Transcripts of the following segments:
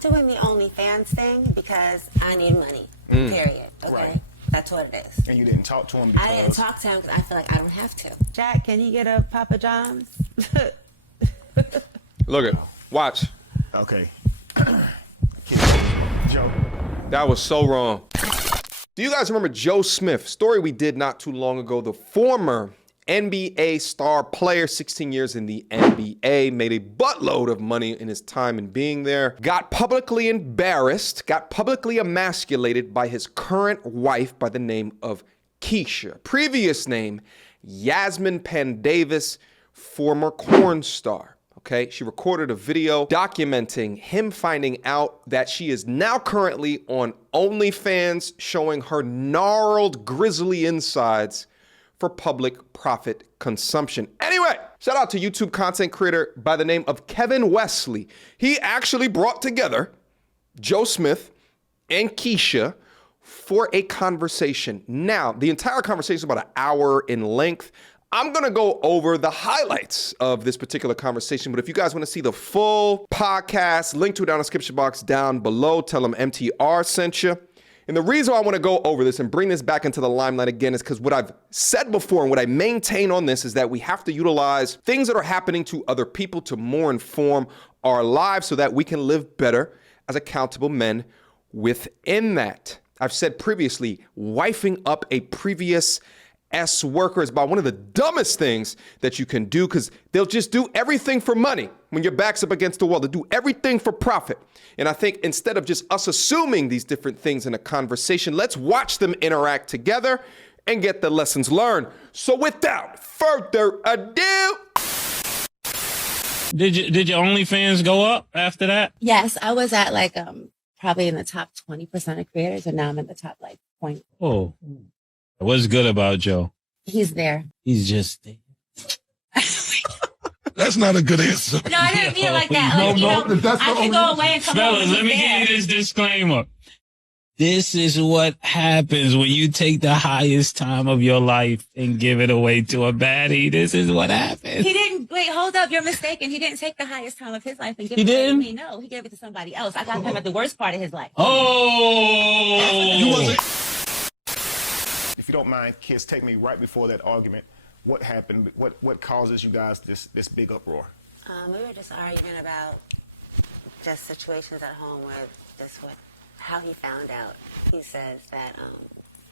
doing the OnlyFans thing because I need money. Period. Okay. Right. That's what it is. And you didn't talk to him because... I didn't talk to him because I feel like I don't have to. Jack, can you get a Papa John's? Look at, watch. Okay. Joe. That was so wrong. Do you guys remember Joe Smith? Story we did not too long ago. The former NBA star player, 16 years in the NBA, made a buttload of money in his time in being there, got publicly embarrassed, got publicly emasculated by his current wife by the name of Keisha. Previous name, Yasmin Pendavis, former corn star. Okay, she recorded a video documenting him finding out that she is now currently on OnlyFans, showing her gnarled, grisly insides for public profit consumption. Anyway, shout out to YouTube content creator by the name of Kevin Wesley. He actually brought together Joe Smith and Keisha for a conversation. Now, the entire conversation is about an hour in length. I'm gonna go over the highlights of this particular conversation, but if you guys wanna see the full podcast, link to it down in the description box down below. Tell them MTR sent you. And the reason why I wanna go over this and bring this back into the limelight again is because what I've said before and what I maintain on this is that we have to utilize things that are happening to other people to more inform our lives so that we can live better as accountable men within that. I've said previously, wifing up a previous worker is about one of the dumbest things that you can do because they'll just do everything for money when your back's up against the wall. They do everything for profit. And I think instead of just us assuming these different things in a conversation, let's watch them interact together and get the lessons learned. So without further ado. Did your OnlyFans go up after that? Yes, I was at like probably in the top 20% of creators, and now I'm in the top like point. Oh. What's good about Joe? He's there. He's just there. That's not a good answer. No, I didn't feel like that. Like, I can go away and come home. Fellas, let me give you this disclaimer. This is what happens when you take the highest time of your life and give it away to a baddie. This is what happens. He didn't. Wait, hold up. You're mistaken. He didn't take the highest time of his life and give He it didn't? to me. No, he gave it to somebody else. I got him at the worst part of his life. Oh! If you don't mind, kids, take me right before that argument. What happened? What causes you guys this big uproar? We were just arguing about just situations at home where how he found out. He says that,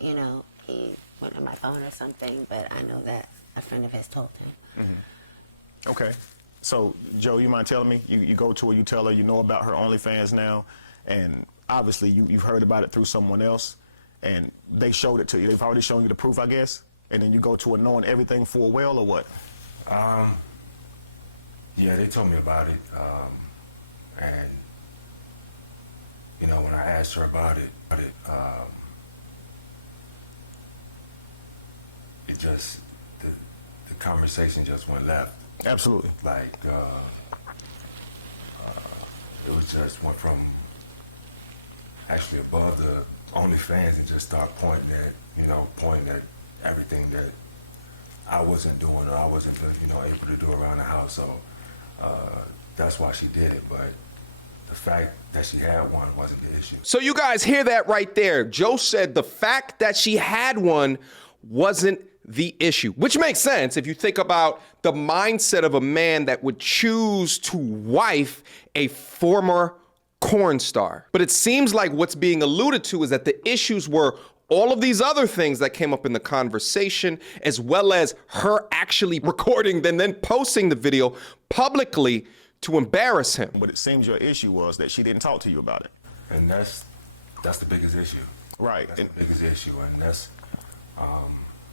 he went on my phone or something, but I know that a friend of his told him. Mm-hmm. Okay. So, Joe, you mind telling me? You go to her, you tell her you know about her OnlyFans now, and obviously you've heard about it through someone else, and they showed it to you. They've already shown you the proof, I guess, and then you go to her knowing everything full well, or what? Yeah, they told me about it, and when I asked her about it, it just the conversation just went left. Absolutely. Like it was just went from actually above the OnlyFans and just start pointing at everything that I wasn't doing or I wasn't able to do around the house. So that's why she did it, but the fact that she had one wasn't the issue. So you guys hear that right there. Joe said the fact that she had one wasn't the issue, which makes sense if you think about the mindset of a man that would choose to wife a former corn star. But it seems like what's being alluded to is that the issues were all of these other things that came up in the conversation, as well as her actually recording and then posting the video publicly to embarrass him. But it seems your issue was that she didn't talk to you about it. And that's the biggest issue. Right. That's the biggest issue, and that's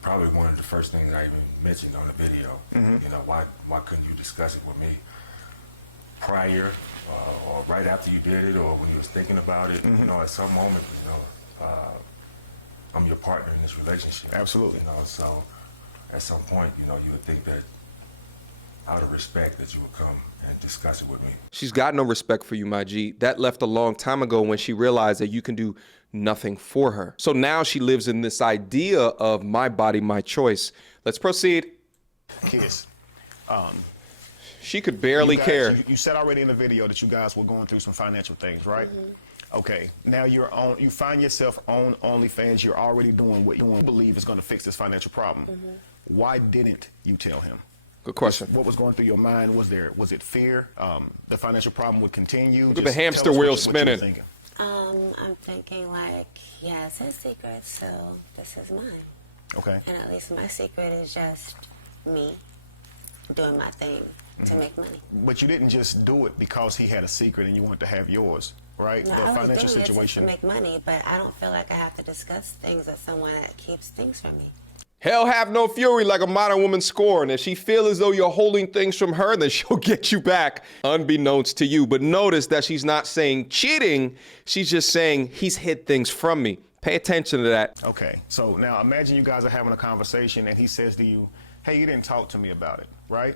probably one of the first things I even mentioned on the video. Mm-hmm. Why couldn't you discuss it with me prior or right after you did it, or when you was thinking about it? Mm-hmm. At some moment, I'm your partner in this relationship. Absolutely. So at some point, you would think that out of respect that you would come and discuss it with me. She's got no respect for you, my G. That left a long time ago when she realized that you can do nothing for her. So now she lives in this idea of my body, my choice. Let's proceed. Kiss. She could barely You guys- care. You said already in the video that you guys were going through some financial things, right? Okay, now you find yourself on OnlyFans. You're already doing what you believe is going to fix this financial problem. Why didn't you tell him? Good question. What was going through your mind? Was it fear? The financial problem would continue? Look at the Just hamster tell us wheel what you were spinning. thinking. I'm thinking like, yeah, it's his secret, so this is mine. Okay. And at least my secret is just me doing my thing to make money. But you didn't just do it because he had a secret and you wanted to have yours, right? No, The I was financial doing it just situation. to make money, but I don't feel like I have to discuss things with someone that keeps things from me. Hell have no fury like a modern woman scorn. If she feel as though you're holding things from her, then she'll get you back unbeknownst to you. But notice that she's not saying cheating. She's just saying he's hid things from me. Pay attention to that. Okay, so now imagine you guys are having a conversation and he says to you, hey, you didn't talk to me about it, right?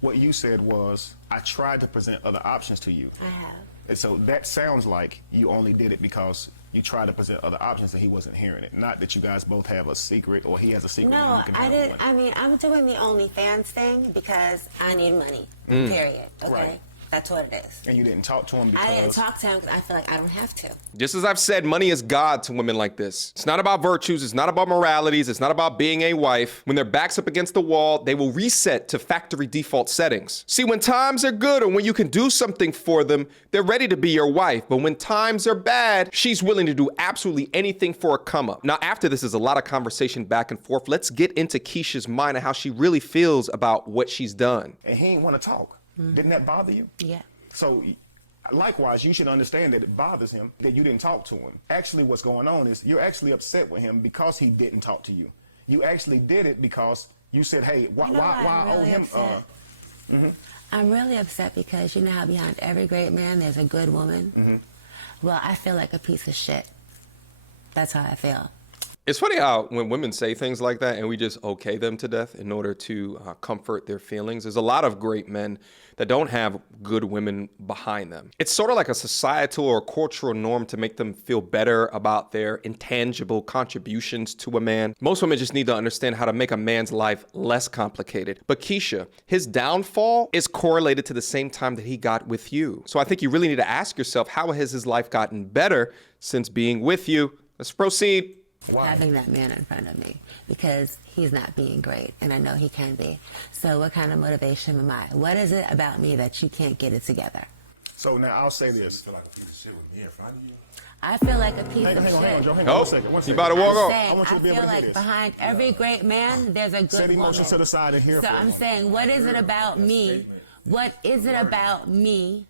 What you said was, I tried to present other options to you. I have. And so that sounds like you only did it because you tried to present other options and he wasn't hearing it. Not that you guys both have a secret or he has a secret. and No, you can I handle did. it. I mean, I'm doing the OnlyFans thing because I need money. Period. Okay, Right. that's what it is. And you didn't talk to him because... I didn't talk to him because I feel like I don't have to. Just as I've said, money is God to women like this. It's not about virtues. It's not about moralities. It's not about being a wife. When their back's up against the wall, they will reset to factory default settings. See, when times are good or when you can do something for them, they're ready to be your wife. But when times are bad, she's willing to do absolutely anything for a come up. Now, after this is a lot of conversation back and forth. Let's get into Keisha's mind and how she really feels about what she's done. And he didn't want to talk. Didn't that bother you? Yeah. So, likewise, you should understand that it bothers him that you didn't talk to him. Actually, what's going on is you're actually upset with him because he didn't talk to you. You actually did it because you said, hey, why I'm owe really him? upset? I'm really upset because you know how behind every great man there's a good woman? Well, I feel like a piece of shit. That's how I feel. It's funny how when women say things like that and we just okay them to death in order to comfort their feelings. There's a lot of great men that don't have good women behind them. It's sort of like a societal or cultural norm to make them feel better about their intangible contributions to a man. Most women just need to understand how to make a man's life less complicated. But Keisha, his downfall is correlated to the same time that he got with you. So I think you really need to ask yourself, how has his life gotten better since being with you? Let's proceed. Having that man in front of me because he's not being great and I know he can be. So what kind of motivation am I? What is it about me that you can't get it together? So now I'll say this. You feel like a piece of shit with me in front of you? I feel like a piece Hang of on, shit. Joe. Hang on, Oh, one second. you about to walk I'm off. saying, I want you to be able feel to hear like this. behind every great man, there's a good Set emotions woman. to the side and hear So from I'm him. saying, what is it about me? What is it about me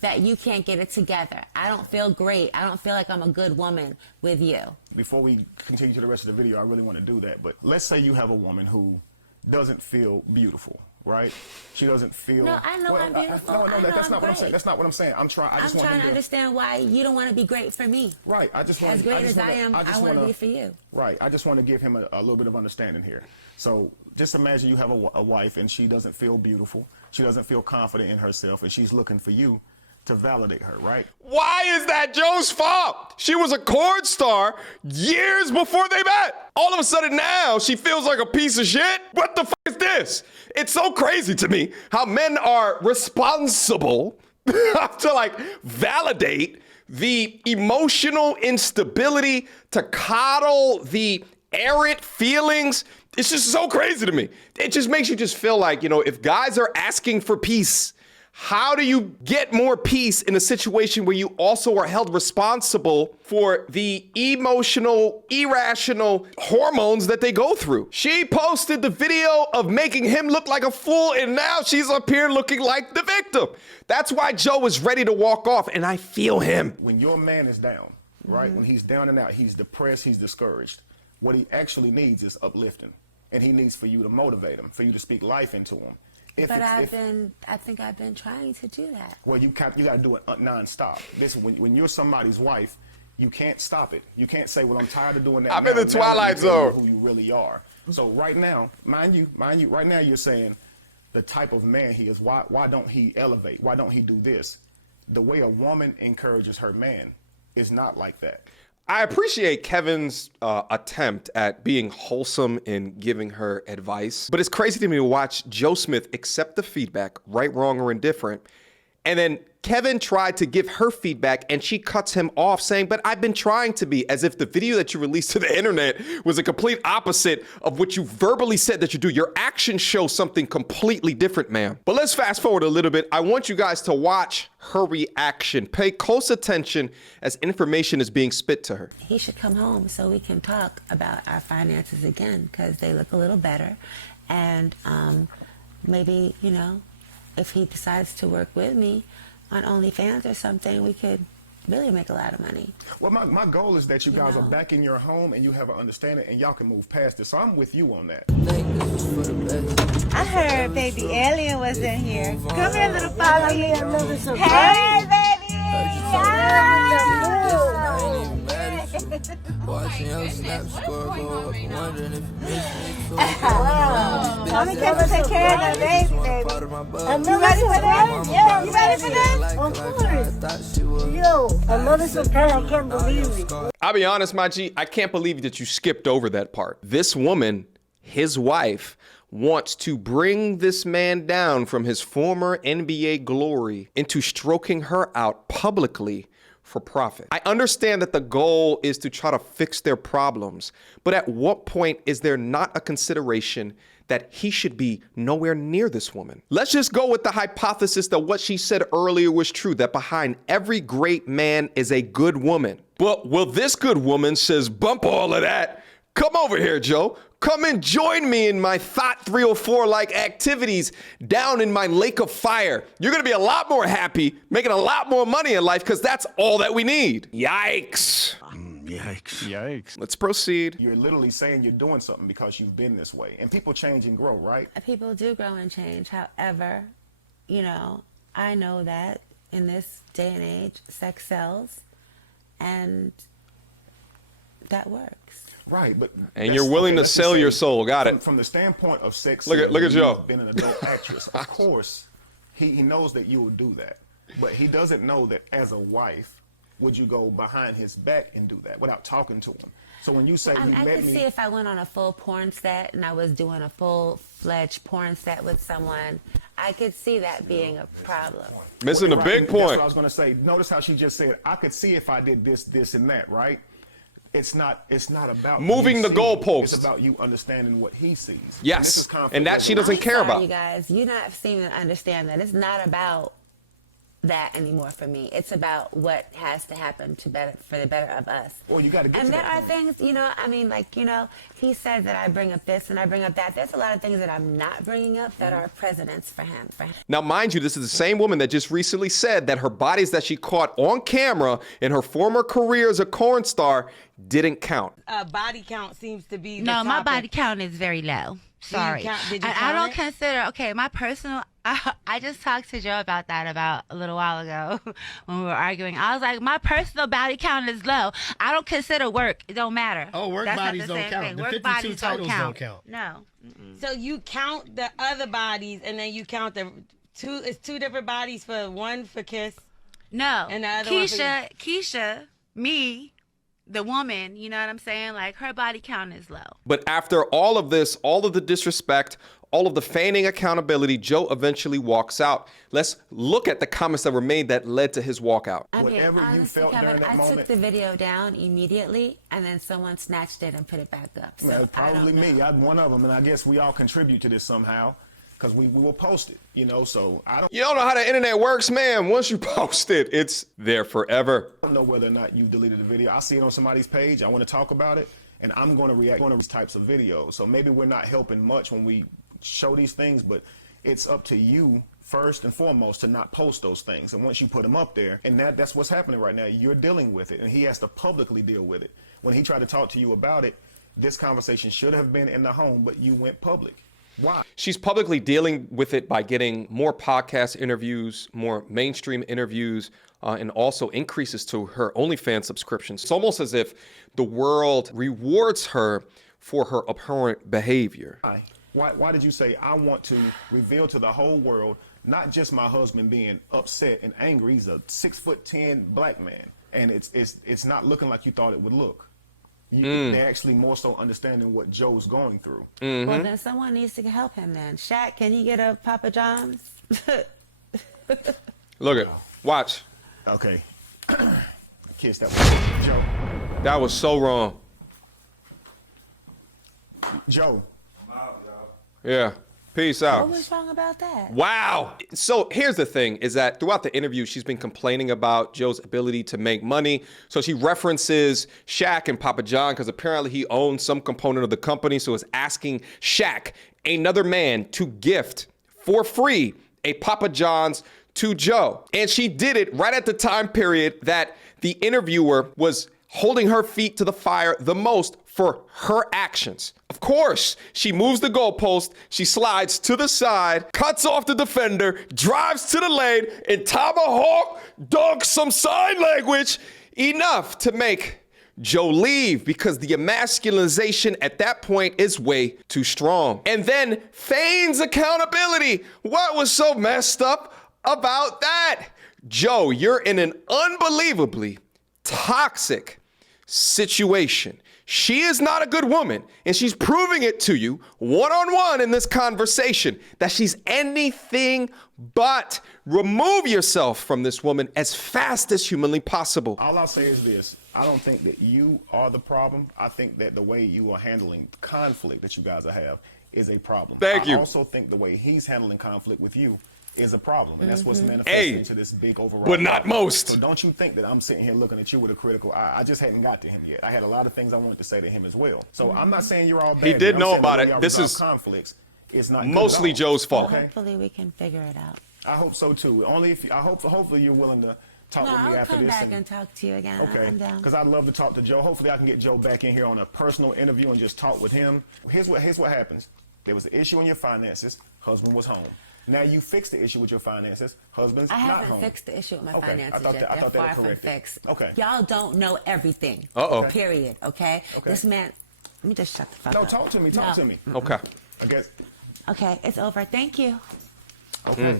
that you can't get it together? I don't feel great. I don't feel like I'm a good woman with you. Before we continue to the rest of the video, I really want to do that. But let's say you have a woman who doesn't feel beautiful, right? She doesn't feel... No, I know I'm beautiful. No, I know that's I'm not what I'm saying. great. That's not what I'm saying. I'm trying I'm trying to understand why you don't want to be great for me. Right, I just want As great as I am, I want to be for you. Right, I just want to give him a little bit of understanding here. So just imagine you have a wife and she doesn't feel beautiful. She doesn't feel confident in herself and she's looking for you to validate her, right? Why is that Joe's fault? She was a chord star years before they met. All of a sudden now she feels like a piece of shit? What the is this? It's so crazy to me how men are responsible to like validate the emotional instability, to coddle the errant feelings. It's just so crazy to me. It just makes you just feel like, you know, if guys are asking for peace, how do you get more peace in a situation where you also are held responsible for the emotional, irrational hormones that they go through? She posted the video of making him look like a fool, and now she's up here looking like the victim. That's why Joe is ready to walk off, and I feel him. When your man is down, right? When he's down and out, he's depressed, he's discouraged. What he actually needs is uplifting. And he needs for you to motivate him, for you to speak life into him. But I think I've been trying to do that. Well, you got to do it nonstop. Listen, when you're somebody's wife, you can't stop it. You can't say, "Well, I'm tired of doing that." I'm in the twilight zone. Who you really are. So right now, mind you, right now you're saying the type of man he is. Why don't he elevate? Why don't he do this? The way a woman encourages her man is not like that. I appreciate Kevin's attempt at being wholesome in giving her advice, but it's crazy to me to watch Joe Smith accept the feedback, right, wrong, or indifferent, and then Kevin tried to give her feedback and she cuts him off saying, but I've been trying to be, as if the video that you released to the internet was a complete opposite of what you verbally said that you do. Your actions show something completely different, ma'am. But let's fast forward a little bit. I want you guys to watch her reaction. Pay close attention as information is being spit to her. He should come home so we can talk about our finances again, because they look a little better. And maybe, you know, if he decides to work with me on OnlyFans or something, we could really make a lot of money. Well, my goal is that you guys are back in your home and you have an understanding and y'all can move past it. So I'm with you on that. I heard baby alien was in here. Come here, little follow me. Hey, baby. Watching your snap score go up, wondering if you miss me. Mommy can take care of that baby, baby. You ready for that? Yeah, you ready for that? Of course. Yo, another surprise, I can't believe it. I'll be honest, my G, I can't believe that you skipped over that part. This woman, his wife, wants to bring this man down from his former NBA glory into stroking her out publicly for profit. I understand that the goal is to try to fix their problems, but at what point is there not a consideration that he should be nowhere near this woman? Let's just go with the hypothesis that what she said earlier was true, that behind every great man is a good woman. But will this good woman says, bump all of that, come over here, Joe. Come and join me in my Thought 304-like activities down in my lake of fire. You're gonna be a lot more happy, making a lot more money in life, because that's all that we need. Yikes. Yikes. Let's proceed. You're literally saying you're doing something because you've been this way. And people change and grow, right? People do grow and change. However, you know, I know that in this day and age, sex sells, and that works. Right, but And you're willing to sell your soul. Got it. From the standpoint of sex, Look at Joe. you've been an adult actress. Of course, he knows that you will do that, but he doesn't know that as a wife, would you go behind his back and do that without talking to him? So when you say I let could see if I went on a full porn set and I was doing a full-fledged porn set with someone, I could see that being a problem. Missing the big That's point. what I was going to say. Notice how she just said, I could see if I did this, this, and that, right? It's not about Moving you the seeing. goalposts. It's about you understanding what he sees. Yes, conflict and that she doesn't I'm care sorry, about. You guys, you not seem to understand that it's not about that anymore for me. It's about what has to happen for the better of us. Well, you got to get And to there that are point. things, you know, I mean, like, you know, he says that I bring up this and I bring up that. There's a lot of things that I'm not bringing up that are precedents for him. Now, mind you, this is the same woman that just recently said that her bodies that she caught on camera in her former career as a porn star didn't count. Body count seems to be No, my topic. body count is very low. Sorry. Did you I count don't it? consider, okay, my personal, I just talked to Joe about that about a little while ago when we were arguing. I was like, my personal body count is low. I don't consider work. It don't matter. Oh, work That's not bodies the don't same count. thing. The Work 52 bodies titles don't don't count. count. No. So you count the other bodies, and then you count the two. It's two different bodies for one for Kiss. No. And the other one for Keisha, me, the woman, you know what I'm saying? Like, her body count is low. But after all of this, all of the disrespect, all of the feigning accountability, Joe eventually walks out. Let's look at the comments that were made that led to his walkout. I mean, Whatever you honestly, felt Kevin, during that I moment- took the video down immediately, and then someone snatched it and put it back up. So Well, probably I don't know. me. I'm one of them, and I guess we all contribute to this somehow because we will post it, you know, so I don't You don't know how the internet works, man. Once you post it, it's there forever. know whether or not you deleted the video. I see it on somebody's page. I want to talk about it, and I'm going to react to these types of videos. So maybe we're not helping much when we show these things, but it's up to you first and foremost to not post those things. And once you put them up there, and that's what's happening right now, you're dealing with it, and he has to publicly deal with it. When he tried to talk to you about it, this conversation should have been in the home, but you went public. Why? She's publicly dealing with it by getting more podcast interviews, more mainstream interviews, and also increases to her OnlyFans subscriptions. It's almost as if the world rewards her for her abhorrent behavior. Why did you say, I want to reveal to the whole world not just my husband being upset and angry. He's a 6'10" black man, and it's not looking like you thought it would look. They're actually more so understanding what Joe's going through. Well, then someone needs to help him. Then Shaq, can you get a Papa John's? Look at, watch. Okay, kiss that one, Joe. That was so wrong. Joe. Yeah. Peace out. What was wrong about that? Wow. So here's the thing, is that throughout the interview, she's been complaining about Joe's ability to make money. So she references Shaq and Papa John because apparently he owns some component of the company. So is asking Shaq, another man, to gift for free a Papa John's to Joe. And she did it right at the time period that the interviewer was holding her feet to the fire the most for her actions. Of course, she moves the goalpost, she slides to the side, cuts off the defender, drives to the lane, and tomahawk dunks some sign language enough to make Joe leave because the emasculization at that point is way too strong. And then feigns accountability. What was so messed up about that? Joe, you're in an unbelievably toxic situation. She is not a good woman, and she's proving it to you one-on-one in this conversation that she's anything but. Remove yourself from this woman as fast as humanly possible. All I'll say is this. I don't think that you are the problem. I think that the way you are handling conflict that you guys have is a problem. Thank you. I also think the way he's handling conflict with you is a problem, and that's what's manifesting into this big overall but not problem. most. So don't you think that I'm sitting here looking at you with a critical eye. I just hadn't got to him yet. I had a lot of things I wanted to say to him as well. So I'm not saying you're all bad. He did I'm know saying about the way it. y'all This resolve is conflicts. It's not mostly good at all. Joe's fault. Okay. Hopefully we can figure it out. I hope so too. Only if hopefully you're willing to talk No, with me I'll after come this. back and talk to you again. Okay, I'm down. because I'd love to talk to Joe. Hopefully I can get Joe back in here on a personal interview and just talk with him. Here's what happens. There was an issue in your finances. Husband was home. Now you fixed the issue with your finances. Husband's I not haven't home. fixed the issue with my Okay, finances I thought yet. that- I They're thought that far had from corrected. fixed. Okay. Y'all don't know everything. Uh-oh. Period. Okay? Okay. This man, let me just shut the fuck No, up. talk to me. Talk to me. Okay. I guess. Okay, it's over. Thank you. Okay.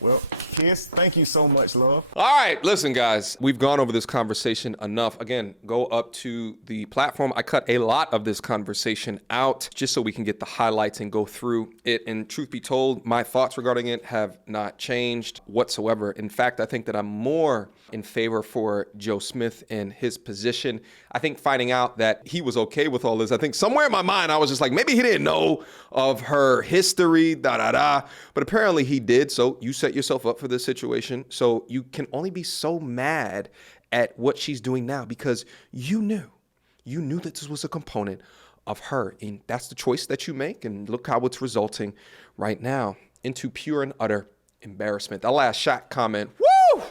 Well, Kiss, thank you so much, love. All right, listen, guys, we've gone over this conversation enough. Again, go up to the platform. I cut a lot of this conversation out just so we can get the highlights and go through it. And truth be told, my thoughts regarding it have not changed whatsoever. In fact, I think that I'm more in favor for Joe Smith and his position. I think finding out that he was okay with all this, I think somewhere in my mind, I was just like, maybe he didn't know of her history, But apparently he did. So you set yourself up for this situation. So you can only be so mad at what she's doing now because you knew that this was a component of her. And that's the choice that you make. And look how it's resulting right now into pure and utter embarrassment. That last shot comment, woo!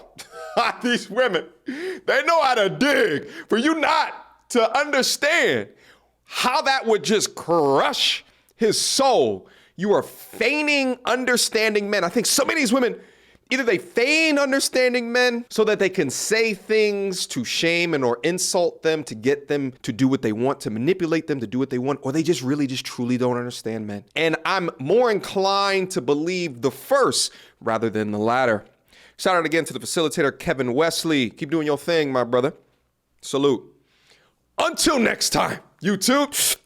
These women, they know how to dig. For you not to understand how that would just crush his soul. You are feigning understanding men. I think so many of these women, either they feign understanding men so that they can say things to shame and or insult them to get them to do what they want, to manipulate them to do what they want, or they just really just truly don't understand men. And I'm more inclined to believe the first rather than the latter. Shout out again to the facilitator, Kevin Wesley. Keep doing your thing, my brother. Salute. Until next time, YouTube.